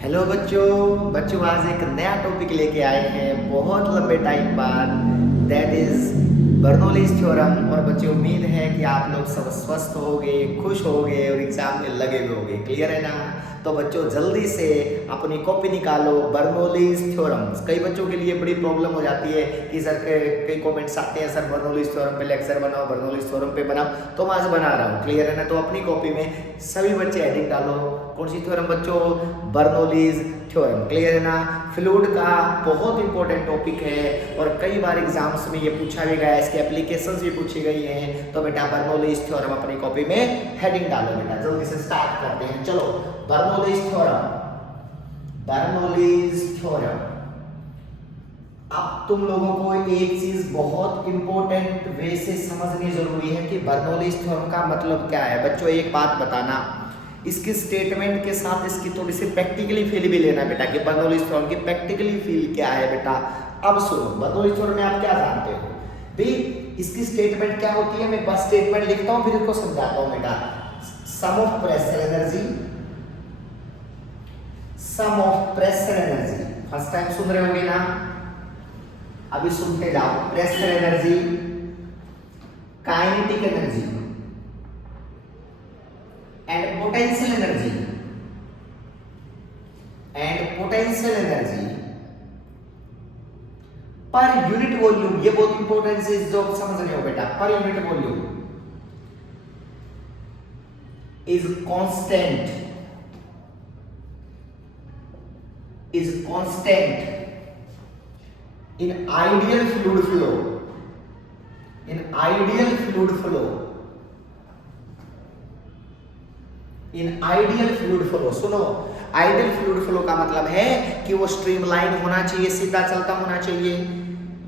Hello बच्चों बच्चों आज एक नया टॉपिक लेके आए हैं बहुत लंबे टाइम बाद। That is Bernoulli's theorem. और बच्चों उम्मीद है कि आप लोग सब स्वस्थ होगे, खुश होगे और एग्जाम में लगे हुए होगे। क्लियर है ना? तो बच्चों जल्दी से अपनी कॉपी निकालो। बर्नौलीज थ्योरम कई बच्चों के लिए बड़ी प्रॉब्लम हो जाती है कि सर कई कमेंट्स आते हैं, सर बर्नौलीज थ्योरम पे लेक्चर बनाओ, बर्नौलीज थ्योरम पे बनाओ। तो मैं आज बना रहा हूँ। क्लियर है ना? तो अपनी कॉपी में सभी बच्चे हेडिंग डालो। कौन सी थ्योरम बच्चों? Bernoulli's theorem. क्लियर है ना? फ्लूइड का बहुत इंपॉर्टेंट टॉपिक है और कई बार एग्जाम्स में ये पूछा भी गया है, इसके एप्लीकेशंस भी पूछी गई हैं। तो बेटा बर्नौलीज थ्योरम अपनी कॉपी में हेडिंग डालो। बेटा जल्दी से स्टार्ट करते हैं। चलो बर्नौलीज थ्योरम। Bernoulli's theorem. अब तुम लोगों को एक चीज बहुत इंपॉर्टेंट वे से समझनी जरूरी है कि बर्नौलीज थ्योरम का मतलब क्या है। बच्चों एक बात बताना, इसकी स्टेटमेंट के साथ इसकी थोड़ी सी प्रैक्टिकली फील भी लेना बेटा कि बर्नौलीज थ्योरम की प्रैक्टिकली फील क्या है। बेटा अब सुनो, बर्नौलीज थ्योरम में आप क्या जानते हो भाई? इसकी स्टेटमेंट क्या होती है? मैं बस स्टेटमेंट लिखता हूं फिर इसको समझाता हूं। बेटा sum of pressure energy, sum of pressure energy. First time सुन रहे होंगे ना, अभी सुनते जाओ। Pressure energy, kinetic energy and potential energy, per unit volume. ये बहुत इंपॉर्टेंट चीज जो समझ रहे हो बेटा। पर unit volume is constant in ideal fluid flow, in ideal fluid flow, in ideal fluid flow। सुनो, आइडियल फ्लूइड फ्लो का मतलब है कि वो स्ट्रीमलाइन होना चाहिए, सीधा चलता होना चाहिए,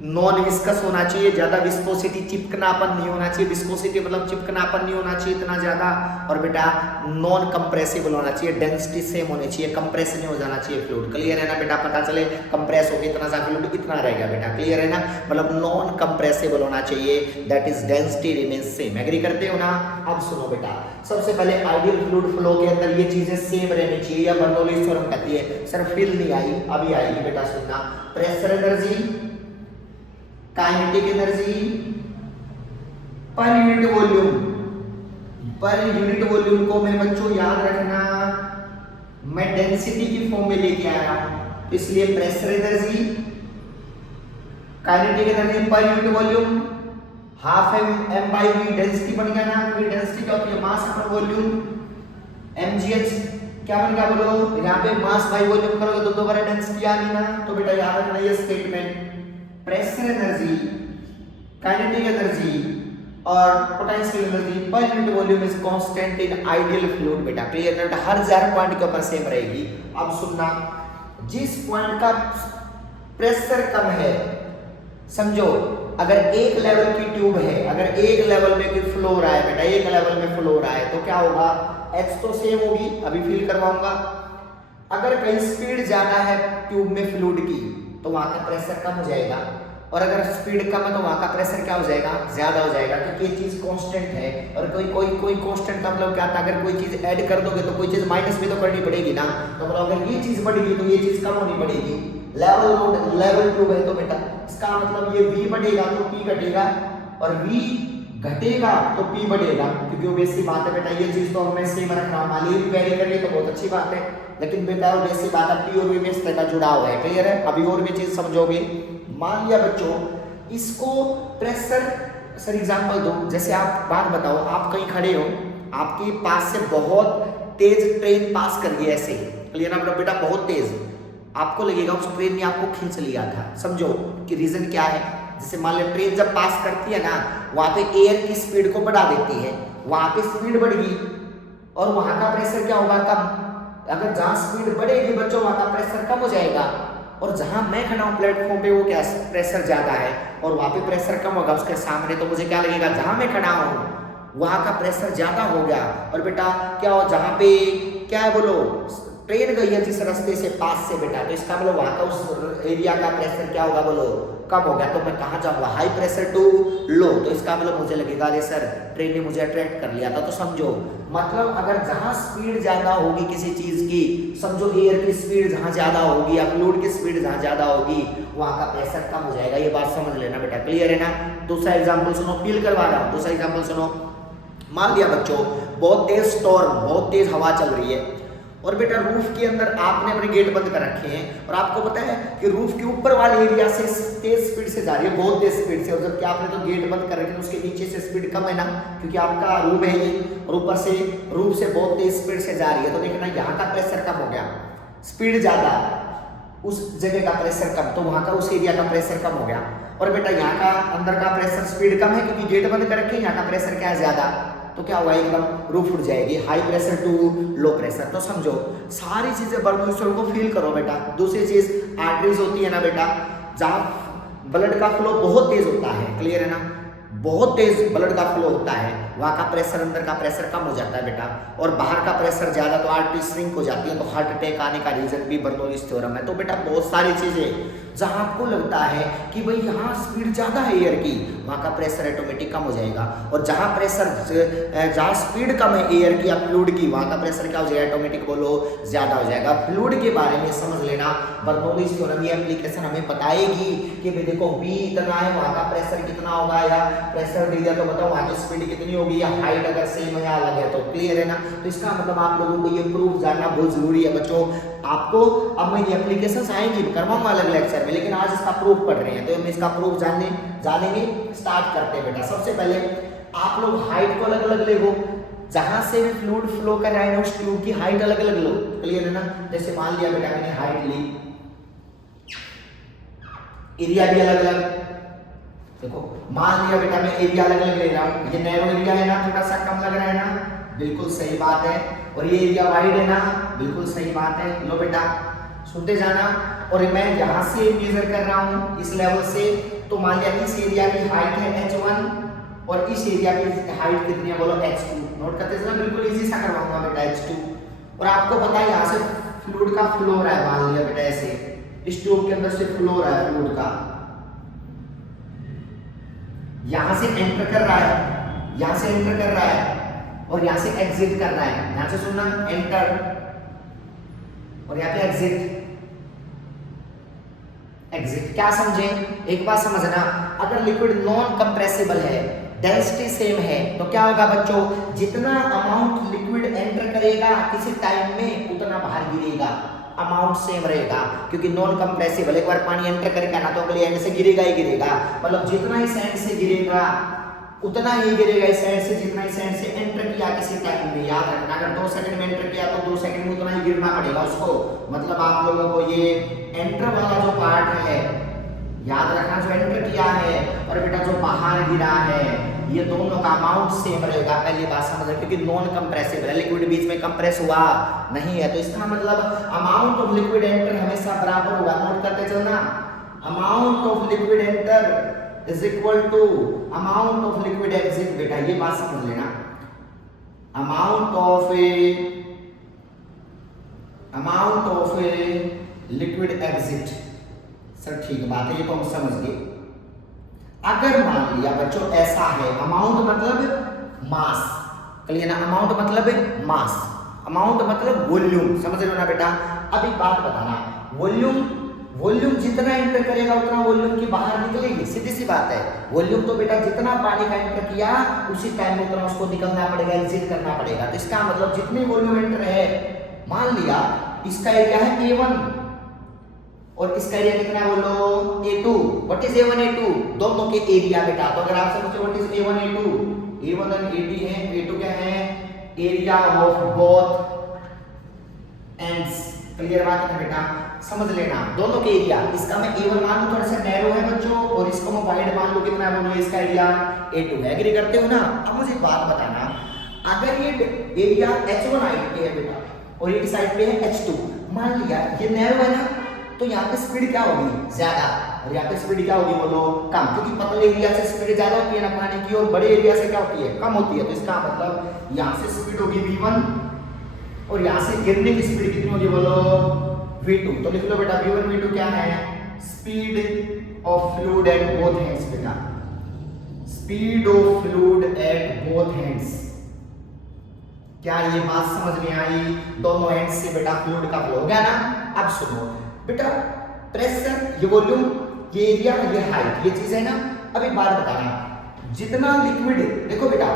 नॉन विस्कस होना चाहिए, ज्यादा विस्कोसिटी चिपकनापन नहीं होना चाहिए। विस्कोसिटी मतलब चिपकनापन नहीं होना चाहिए इतना ज्यादा। और बेटा नॉन कंप्रेसिबल होना चाहिए, डेंसिटी सेम होनी चाहिए, कंप्रेस नहीं हो जाना चाहिए फ्लूइड। क्लियर है ना बेटा? पता चले कंप्रेस हो गया इतना सा फ्लूइड इतना रहेगा बेटा। क्लियर है ना? मतलब नॉन कंप्रेसिबल होना चाहिए, that is density remains same. Agree करते हो ना? अब सुनो बेटा, सबसे पहले आइडियल फ्लूइड फ्लो के अंदर ये चीजें सेम रहनी चाहिए या बर्नौलीज थ्योरम कहती है। सर फील नहीं आई, अभी आएगी बेटा, सुनना। Pressure energy, kinetic energy per unit volume. पर यूनिट वॉल्यूम को मैं बच्चों याद रखना, मैं डेंसिटी की फॉर्म में लेके आ रहा हूं, इसलिए pressure energy, kinetic energy per unit volume half m by v. Density बन गया ना, क्योंकि डेंसिटी क्या होती है? मास अपॉन वॉल्यूम। mgh क्या बन गया बोलो? यहाँ पे मास बाई वॉल्यूम करोगे तो दोबारा डेंसिटी आ गई ना। तो बेटा याद रखना ये statement. Pressure energy, kinetic energy और potential energy per unit volume is constant in ideal fluid. बेटा क्लियर है? बेटा हर 0 पॉइंट के ऊपर सेम रहेगी। अब सुनना, जिस पॉइंट का प्रेशर कम है, समझो अगर एक लेवल की ट्यूब है, अगर एक लेवल में कोई फ्लो हो रहा है बेटा, एक लेवल में फ्लो हो रहा है तो क्या होगा? एक्स तो सेम होगी, अभी फील करवाऊंगा। अगर कहीं स्पीड ज्यादा है ट्यूब में फ्लूइड की तो वहां का प्रेशर कम हो जाएगा, और अगर स्पीड कम है तो वहां का प्रेशर क्या हो जाएगा? ज्यादा हो जाएगा, क्योंकि ये चीज कांस्टेंट है। और कोई कांस्टेंट का मतलब क्या था? अगर कोई चीज ऐड कर दोगे तो कोई चीज माइनस भी तो करनी पड़ेगी ना। तो मतलब अगर ये चीज बढ़ गई तो ये चीज कम होनी पड़ेगी। लेवल ट्यूब है तो बेटा इसका मतलब ये v बढ़ेगा तो p घटेगा, और v घटेगा तो p बढ़ेगा, क्योंकि वैसी बात है बेटा। ये चीज तो हमें सेम रखना, मान ली भी वेरी कर ली तो बहुत अच्छी बात है, लेकिन बेटा वैसी बात है p और v में इस तरह का जुड़ाव है। क्लियर है? अभी और भी चीज समझोगे। मान लिया बच्चों इसको प्रेशर, सर एग्जांपल दो, जैसे आप बात बताओ, आप कहीं खड़े हो, आपके पास से बहुत तेज ट्रेन पास कर गई ऐसे। क्लियर ना बेटा? बहुत तेज, आपको लगेगा उस ट्रेन ने आपको खींच लिया था। समझो कि रीजन क्या है। जैसे मान लो ट्रेन जब पास करती है ना, वहां पे एयर की स्पीड को बढ़ा देती है, वहां पे स्पीड बढ़ गई और वहां का प्रेशर क्या होगा? कम। अगर जहां स्पीड बढ़ेगी बच्चों वहां का प्रेशर कम हो जाएगा, और जहां मैं खड़ा हूं प्लेटफॉर्म पे वो क्या प्रेशर ज्यादा है और वहां पे प्रेशर कम होगा उसके सामने, तो मुझे क्या लगेगा? जहां मैं खड़ा हूं वहां का प्रेशर ज्यादा हो गया। और बेटा क्या हो, जहां पे क्या है बोलो, ट्रेन गई है जिस रास्ते से पास से बेटा, तो इसका मतलब वहां का उस एरिया का प्रेशर क्या होगा बोलो, कम हो गया। तो मैं कहाँ जाऊंगा, हाई प्रेशर टू लो, तो इसका मतलब मुझे लगेगा अरे सर ट्रेन ने मुझे अट्रैक्ट कर लिया था। तो समझो मतलब अगर जहां स्पीड ज्यादा होगी किसी चीज की, समझो एयर की स्पीड जहां ज्यादा होगी या फ्लूइड की स्पीड जहां ज्यादा होगी, वहां का प्रेशर कम हो जाएगा। ये बात समझ लेना बेटा, क्लियर है ना। दूसरा एग्जाम्पल सुनो, फील करवा रहा हूँ, दूसरा एग्जाम्पल सुनो। मान लिया बच्चों बहुत तेज स्टॉर्म, बहुत तेज हवा चल रही है और बेटा रूफ के अंदर आपने अपने गेट बंद कर रखे हैं और आपको पता है कि रूफ के ऊपर वाले एरिया से तेज स्पीड से जा रही है, बहुत तेज स्पीड से, और जबकि आपने तो गेट बंद कर रखे हैं उसके नीचे से स्पीड कम है ना, क्योंकि आपका रूम है ये, और ऊपर से रूफ से बहुत तेज स्पीड से जा रही है। तो देखना यहाँ का प्रेशर कम हो गया, स्पीड ज्यादा, उस जगह का प्रेशर कम, तो वहां का उस एरिया का प्रेशर कम हो गया। और बेटा यहाँ का अंदर का प्रेशर स्पीड कम है क्योंकि गेट बंद कर रखे हैं, यहाँ का प्रेशर क्या है ज्यादा, तो क्या हुआ एकदम रूफ उठ जाएगी, high pressure to low pressure. तो समझो सारी चीजें बर्नौली को फील करो बेटा। दूसरी चीज आर्टरीज होती है ना बेटा, जहाँ ब्लड का फ्लो बहुत तेज होता है, क्लियर है ना, बहुत तेज ब्लड का फ्लो होता है, वहाँ का प्रेशर, अंदर का प्रेशर कम हो जाता है बेटा, और बाहर का प्रेशर ज्यादा तो आर्टरी श्रिंक हो जाती है, तो हार्ट अटैक आने का रीजन भी बर्नौलीज थ्योरम है। तो बेटा बहुत सारी चीजें जहां आपको लगता है कि भाई यहाँ स्पीड ज्यादा है एयर की, वहां का प्रेशर ऑटोमेटिक कम हो जाएगा, और जहां प्रेशर, जहां स्पीड कम है एयर की या फ्लूइड की, वहां का प्रेशर क्या हो जाएगा, ऑटोमेटिक बोलो ज्यादा हो जाएगा। फ्लूइड के बारे में समझ लेना, बर्नौलीज थ्योरम ये एप्लीकेशन हमें बताएगी कि भाई देखो V इतना है, वहां का प्रेशर कितना होगा, या प्रेशर दे दिया तो बताओ वहां की स्पीड कितनी होगी, या हाइट अगर सेम है या अलग है, तो क्लियर है ना। तो इसका मतलब आप लोगों को ये प्रूफ जानना बहुत जरूरी है बच्चों। आपको अब मैं ये एप्लीकेशंस आएंगी, करवाऊंगा अलग लेक्चर में, लेकिन आज इसका प्रूफ पढ़ रहे हैं, तो हम इसका प्रूफ जानेंगे। स्टार्ट करते हैं बेटा। सबसे पहले आप लोग हाइट को अलग अलग लेगो, जहां से भी फ्लूइड फ्लो कर रहा है ना उस ट्यूब की हाइट अलग अलग लो, क्लियर है ना। जैसे मान लिया बेटा मैंने हाइट ली, एरिया भी अलग अलग, देखो मान लिया बेटा मैं एरिया अलग अलग ले रहा हूँ, ये नैरो एरिया है ना, थोड़ा सा कम लग रहा है ना, बिल्कुल सही बात है, और ये एरिया वाइड है ना, बिल्कुल सही बात है। लो बेटा सुनते जाना, और मैं यहाँ से मेजर कर रहा हूँ इस लेवल से, तो मान लिया इस एरिया की हाइट है h1 और इस एरिया की हाइट कितनी है बोलो h2। नोट करते जाना, बिल्कुल इजी सा करवाऊंगा बेटा h2। और आपको पता है यहाँ से फ्लूइड का फ्लो हो रहा है, मान लिया बेटा ऐसे इस ट्यूब के अंदर से फ्लो हो रहा है फ्लूइड का, यहां से एंटर कर रहा है, यहां से एंटर कर रहा है और यहां से एग्जिट कर रहा है। यहां से सुनना, एंटर और यहां पे एग्जिट। एग्जिट क्या समझे, एक बात समझना, अगर लिक्विड नॉन कंप्रेसिबल है, डेंसिटी सेम है, तो क्या होगा बच्चों, जितना अमाउंट लिक्विड एंटर करेगा किसी टाइम में उतना बाहर गिरेगा, अमाउंट सेम रहेगा, क्योंकि नॉन कंप्रेसिबल, एक बार पानी एंटर करेगा ना तो अगले एंड से गिरेगा ही गिरेगा, मतलब जितना इस एंड से गिरेगा उतना ही गिरेगा इस एंड से, जितना इस एंड से एंटर किया किसी टाइम में। याद रखना, अगर 2 सेकंड में एंटर किया तो 2 सेकंड में उतना ही गिरना पड़ेगा उसको। मतलब आप लोगों को ये एंटर वाला जो पार्ट है याद रखना, जो एंटर किया है और बेटा जो बाहर गिरा है, ये दोनों का अमाउंट सेम रहेगा। पहली बात समझ, क्योंकि नॉन कंप्रेसिबल है, लिक्विड बीच में कंप्रेस हुआ नहीं है, तो इसका मतलब अमाउंट ऑफ लिक्विड एंटर हमेशा बराबर होगा। नोट करते चलना, amount of liquid enter is equal to amount of liquid exit. बेटा ये बात समझ लेना, amount of a liquid exit. Sir ठीक बात है, ये तो हम समझ गए। अगर मान लिया बच्चों ऐसा है, अमाउंट मतलब मास, क्लियर ना, अमाउंट मतलब मास, अमाउंट मतलब वॉल्यूम, समझ रहे हो ना बेटा। अब एक बात बताना, वॉल्यूम जितना एंटर करेगा उतना वॉल्यूम की बाहर निकलेगी, सीधी सी बात है। वॉल्यूम तो बेटा जितना पानी का एंटर किया उसी टाइम में उतना उसको निकलना पड़ेगा, एग्जिट करना पड़ेगा। तो इसका मतलब जितनी वॉल्यूम एंटर है, मान लिया इसका एरिया है A1 और इसका एरिया कितना है बोलो A2। What is A1 A2, दोनों के एरिया बेटा। तो अगर आपसे पूछे what is A1 A2, A1 और A2 है, A2 क्या है, area of both ends. Clear बात है ना बेटा, समझ लेना दोनों के एरिया। इसका मैं A1 मान लूं थोड़ा सा नैरो है बच्चों, और इसको मैं वाइड मान लूं कितना है बोलो, इसका एरिया A2 है। एग्री करते हो ना। अब मुझे एक बात बताना, अगर ये एरिया H1 हाइट पे है बेटा और ये साइड पे है H2, मान लिया ये नैरो है ना, तो यहाँ पे स्पीड क्या होगी ज्यादा, और यहाँ पे स्पीड क्या होगी बोलो कम, क्योंकि पतले एरिया से स्पीड ज्यादा होती है ना पानी की, और बड़े एरिया से क्या होती है कम होती है। तो इसका मतलब यहाँ से स्पीड होगी V1 और यहाँ से गिरने की स्पीड कितनी होगी बोलो v2। तो लिख लो बेटा v1 v2 क्या है, speed of fluid at both hands बेटा, speed of fluid at both hands. क्या ये बात समझ में आई? दोनों एंड से बेटा फ्लूइड का फ्लो हो गया ना। अब सुनो बेटा, प्रेशर, ये वॉल्यूम, ये एरिया, ये हाइट, ये चीज है ना। अब एक बात बताना, जितना लिक्विड, देखो बेटा,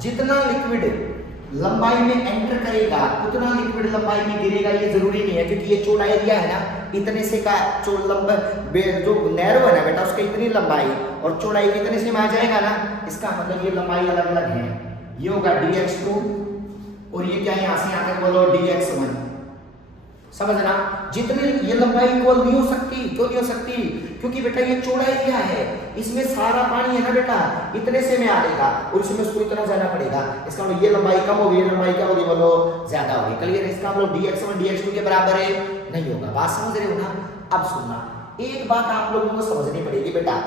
जितना लिक्विड लंबाई में एंटर करेगा उतना लिक्विड लंबाई में गिरेगा, ये जरूरी नहीं है, क्योंकि ये चौड़ा एरिया है ना, इतने से का लंबा जो नैरो है ना बेटा, उसका इतनी लंबाई और चौड़ाई कितने से में आ जाएगा ना। इसका मतलब ये लंबाई अलग अलग है। ये होगा dx2 और ये क्या है, यहां से यहां तक बोलो dx1। समझना, जितने ये लंबाई इक्वल नहीं हो सकती। क्यों नहीं हो सकती? क्योंकि बेटा ये चौड़ा एरिया है, इसमें सारा पानी है ना बेटा, इतने से में आ जाएगा और इसमें उसको इतना जाना पड़ेगा। इसका मतलब ये लंबाई कम होगी, ये लंबाई क्या होगी बोलो ज्यादा होगी। क्लियर? इसका मतलब dx1 dx2 के बराबर है नहीं होगा। बात समझ रहे हो ना? अब सुनना, एक बात आप लोगों को समझनी पड़ेगी बेटा,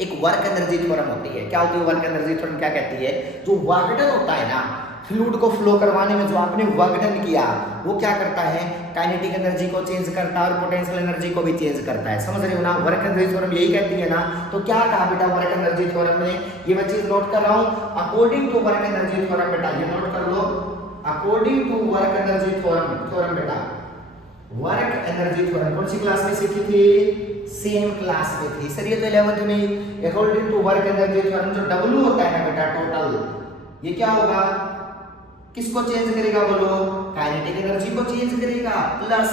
एक वर्क एनर्जी थ्योरम होती है। क्या होती है वर्क एनर्जी थ्योरम? क्या कहती है, जो वर्क डन होता है ना फ्लूइड को फ्लो करवाने में, जो आपने वर्क डन किया, वो क्या करता है, काइनेटिक एनर्जी को चेंज करता है और पोटेंशियल एनर्जी को भी चेंज करता है। समझ रहे हो ना? वर्क एनर्जी थ्योरम यही कहती है ना। तो क्या कहा बेटा वर्क एनर्जी थ्योरम में, ये मैं चीज नोट कर रहा हूं, according to work energy theorem बेटा, ये नोट कर लो, according to work energy theorem बेटा, वर्क एनर्जी थ्योरम कौन सी क्लास में सीखी थी? सेम क्लास में थी सर, ये तो 11th में। According to work energy theorem, जो W होता है ना बेटा टोटल, ये क्या होगा, किसको चेंज करेगा बोलो, काइनेटिक एनर्जी को चेंज करेगा प्लस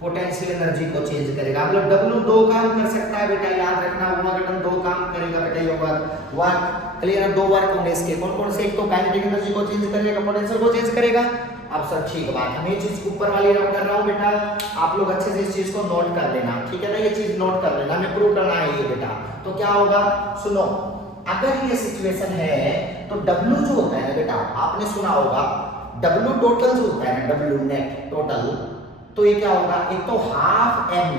पोटेंशियल एनर्जी को चेंज करेगा। मतलब W दो काम कर सकता है बेटा, याद रखना, वर्क डन दो काम करेगा बेटा, ये वर्क क्लियर, दो वर्क होंगे इसके। कौन कौन से? एक तो काइनेटिक एनर्जी को चेंज करेगा, पोटेंशियल को चेंज करेगा। अब सर ठीक बात है, मैं ये चीज ऊपर वाली नोट कर रहा हूं बेटा, आप लोग अच्छे से इस चीज को नोट कर लेना, ठीक है ना? ये चीज नोट कर लेना, मैं प्रूव करना है ये बेटा। तो क्या होगा, सुनो, अगर ये सिचुएशन है तो W जो होता है ना बेटा, आपने सुना होगा W टोटल जो होता है ना, W नेट टोटल, तो ये क्या होगा, एक तो half m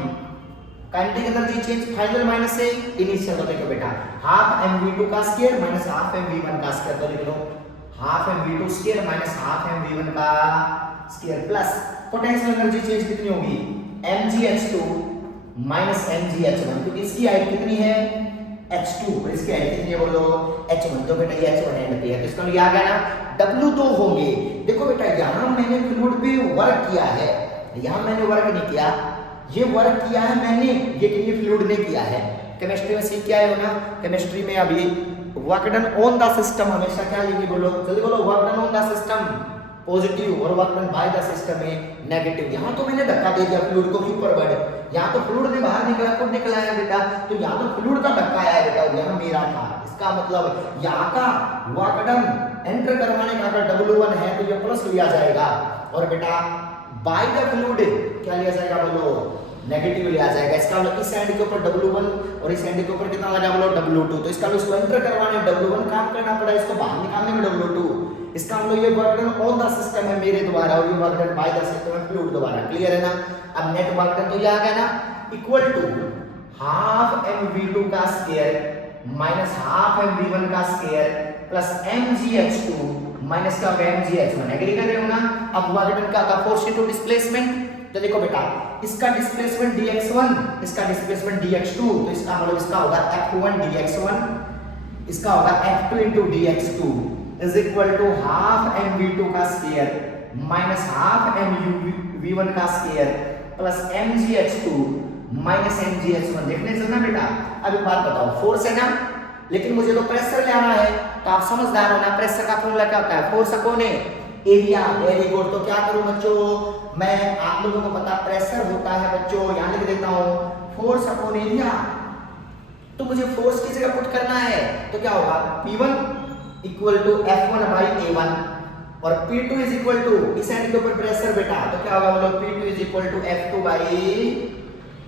kinetic energy change final minus से इनिशियल होने का बेटा, हाफ mv2 का स्क्वायर माइनस हाफ mv1 का स्क्वायर। तो लिख लो half mv2 square minus half mv1 का square plus potential energy change कितनी होगी, mgh2 माइनस mgh1, क्योंकि इसकी हाइट कितनी है h2 और इसकी हाइट कितनी है बोलो h1। तो बेटा ये h1 एंड पे है, तो इसका मतलब आ गया ना W दो होंगे। देखो बेटा यहां मैंने फ्लूइड पे वर्क किया है, यहां मैंने वर्क नहीं किया, ये वर्क किया है मैंने, ये कि फ्लूइड ने किया है। केमिस्ट्री में सीख के आए हो ना, केमिस्ट्री में अभी work done on the system हमेशा क्या लेंगे बोलो, जल्दी बोलो, work done on the system positive और work done by the system में नेगेटिव। यहां तो मैंने धक्का दे दिया फ्लूइड को ऊपर बढ़, यहां तो फ्लूइड ने बाहर निकला, खुद निकला है बेटा, तो यहां तो फ्लूइड का धक्का आया बेटा, यहां मेरा था। इसका मतलब यहां का वर्क डन एंटर करवाने का अगर W1 है तो ये प्लस लिया जाएगा, और बेटा बाय द फ्लूइड क्या लिया जाएगा बोलो, नेगेटिव लिया जाएगा। इसका मतलब इस एंड के ऊपर W1 और इस एंड के ऊपर कितना लगा बोलो W2, तो इसका मतलब इसको एंटर करवाने में W1 काम करना पड़ा, इसको बाहर निकालने में W2। इसका मतलब ये work done on the system है मेरे द्वारा और ये work done by the system है फ्लूइड द्वारा। क्लियर है ना? अब नेट वर्क डन तो ये आ गया ना, इक्वल टू हाफ mv2 का स्क्वायर माइनस हाफ mv1 का स्क्वायर प्लस mgh2 माइनस का mgh1। एग्री कर रहे हो ना? अब वर्क डन का था फोर्स इनटू डिस्प्लेसमेंट, तो देखो बेटा इसका डिस्प्लेसमेंट dx1, इसका डिस्प्लेसमेंट dx2, तो इसका मतलब इसका होगा f1 dx1, इसका होगा f2 into dx2 is equal to half mv2 का स्क्वायर माइनस हाफ mv1 का square plus mgh2 minus mgh1। देखने से ना बेटा, अब एक बात बताओ, फोर्स है ना, लेकिन मुझे तो प्रेशर लेना है, तो आप समझदार हो ना, प्रेशर का फॉर्मूला क्या होता है, force upon area. Very good. तो क्या करूं बच्चों, मैं आप लोगों को पता प्रेशर होता है बच्चों, यहां लिख देता हूं फोर्स अपॉन एरिया, तो मुझे फोर्स की जगह पुट करना है, तो क्या होगा P1 equal to F1 by A1 और P2 इज इक्वल टू इस एंड के ऊपर प्रेशर बेटा, तो क्या होगा बोलो P2 is equal to F2 by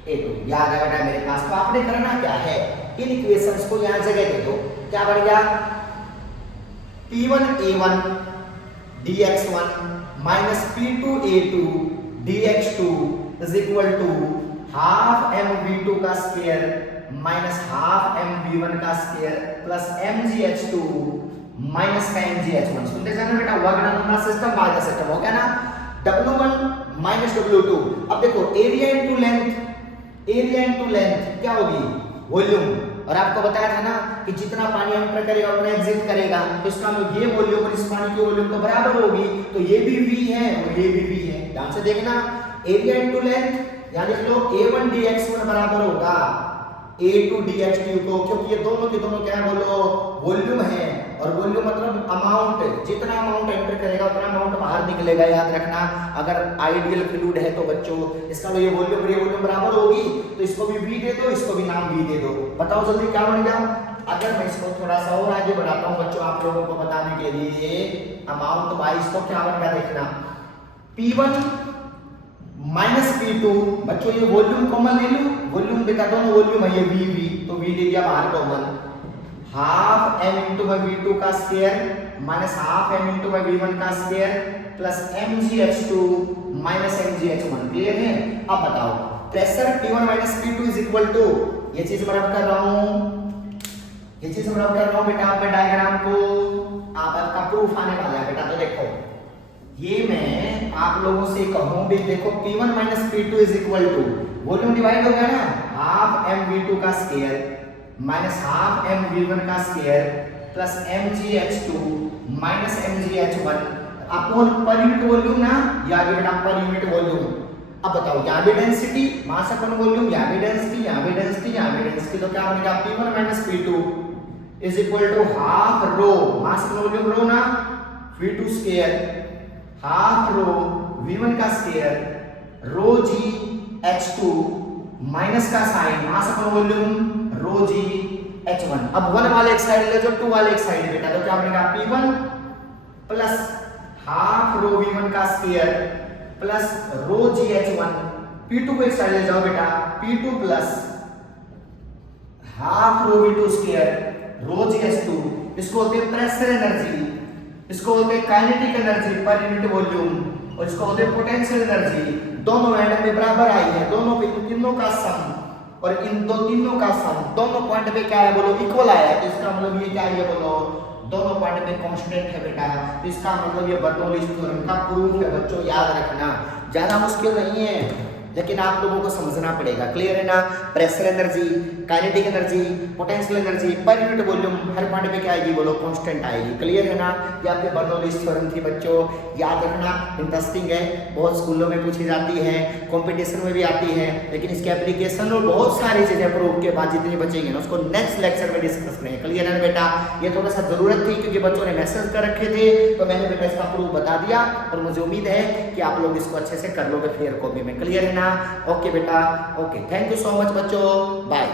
A2। याद है बेटा मेरे पास, तो आपने करना क्या है, इन इक्वेशंस को यहां जगह दे दो, क्या बन गया P1 A1 dx1 minus P2 A2 dx2 is equal to half mv2 का स्क्वायर माइनस हाफ mv1 का स्क्वायर प्लस mgh2 माइनस का MgH1। सुनते जाना बेटा, वर्गनानुनाद सिस्टम बाधा सिस्टम हो गया ना। W1 minus W2। अब देखो एरिया इनटू लेंथ क्या होगी, वॉल्यूम। और आपको बताया था ना कि जितना पानी एंटर करेगा उतना एग्जिट करेगा, तो इसका मतलब ये वॉल्यूम और इस पानी की वॉल्यूम तो बराबर होगी, तो ये भी V है और ये भी V है। ध्यान से देखना, एरिया इनटू लेंथ, यानी लिख लो A1 dx1 बराबर होगा A2 dx2 को, क्योंकि ये दोनों के दोनों क्या है बोलो, वॉल्यूम है। और वॉल्यूम मतलब अमाउंट, जितना अमाउंट एंटर करेगा उतना अमाउंट बाहर निकलेगा, याद रखना। अगर आइडियल फ्लूइड है तो बच्चों इसका ये वॉल्यूम और ये वॉल्यूम बराबर होगी, तो इसको भी V दे दो, इसको भी नाम V दे दो। बताओ जल्दी क्या बन गया। अगर मैं इसको थोड़ा सा और आगे बढ़ाता हूं बच्चों आप लोगों को बताने के लिए, अमाउंट वाइज तो क्या बन गया देखना, P1 माइनस P2। बच्चों ये वॉल्यूम कॉमन ले लूं, वॉल्यूम बेटा दोनों वॉल्यूम है, ये V तो V ले लिया बाहर common, half m into V2 का square minus half m into V1 का square plus MgH2 minus MgH1। Clear है। अब बताओ pressure P1 minus P2 is equal to, ये चीज मैं रब कर रहा हूं बेटा, आप डायग्राम को आपका प्रूफ आने वाला है बेटा। तो देखो ये मैं आप लोगों से कहूं भी, देखो P1 minus P2 is equal to, volume divide हो गया ना, हाफ mV2 का स्क्वायर माइनस हाफ mV1 का square plus MgH2 minus MgH1 upon पर यूनिट वॉल्यूम ना, या बेटा पर यूनिट वॉल्यूम। अब बताओ यहाँ भी डेंसिटी, मास अपॉन वॉल्यूम, यहाँ भी डेंसिटी, यहाँ भी डेंसिटी, यहाँ भी डेंसिटी, तो क्या बनेगा P1 minus P2 is equal to half rho, mass upon volume rho ना, V2 square half rho V1 का square rho g H2 minus का sign mass upon volume rho g H1। अब 1 वाले एक साइड ले जाओ, 2 वाले एक साइड बेटा, तो क्या बनेगा P1 plus half rho V1 का स्क्वायर प्लस रो जी H1। P2 को एक साइड ले जाओ बेटा, P2 plus half rho V2 square rho g H2। इसको बोलते हैं प्रेशर एनर्जी, इसको बोलते हैं kinetic energy per unit volume, और इसको बोलते हैं पोटेंशियल एनर्जी। दोनों एटम में बराबर आई है, दोनों पे तीनों का सम, और इन दो तीनों का सम दोनों पॉइंट पे क्या है बोलो, इक्वल आया है। तो इसका मतलब ये क्या है बोलो, दोनों पॉइंट पे कांस्टेंट है बेटा। तो इसका मतलब ये बर्नौलीज थ्योरम का प्रूफ है बच्चों, याद रखना। ज्यादा मुश्किल नहीं है, लेकिन आप लोगों को समझना पड़ेगा। क्लियर है ना। Pressure energy, kinetic energy, potential energy per unit volume हर पॉइंट पे क्या आएगी बोलो, कांस्टेंट आएगी। क्लियर है ना। ये आपके बर्नौलीज थ्योरम थी बच्चों, याद रखना। इंटरेस्टिंग है, बहुत स्कूलों में पूछी जाती है, कंपटीशन में भी आती है, लेकिन इसके एप्लीकेशन और बहुत सारी चीजें प्रूफ के बाद जितनी बचेंगी ना उसको नेक्स्ट लेक्चर में डिस्कस करेंगे। क्लियर है ना बेटा। ये थोड़ा सा जरूरत थी क्योंकि बच्चों ने मैसेज कर रखे थे, तो मैंने बेटा इसका प्रूफ बता दिया, और मुझे उम्मीद है कि आप लोग इसको अच्छे से कर लोगे फेयर कॉपी में। क्लियर है ना। ओके बेटा, okay, thank you so much बच्चों, बाय।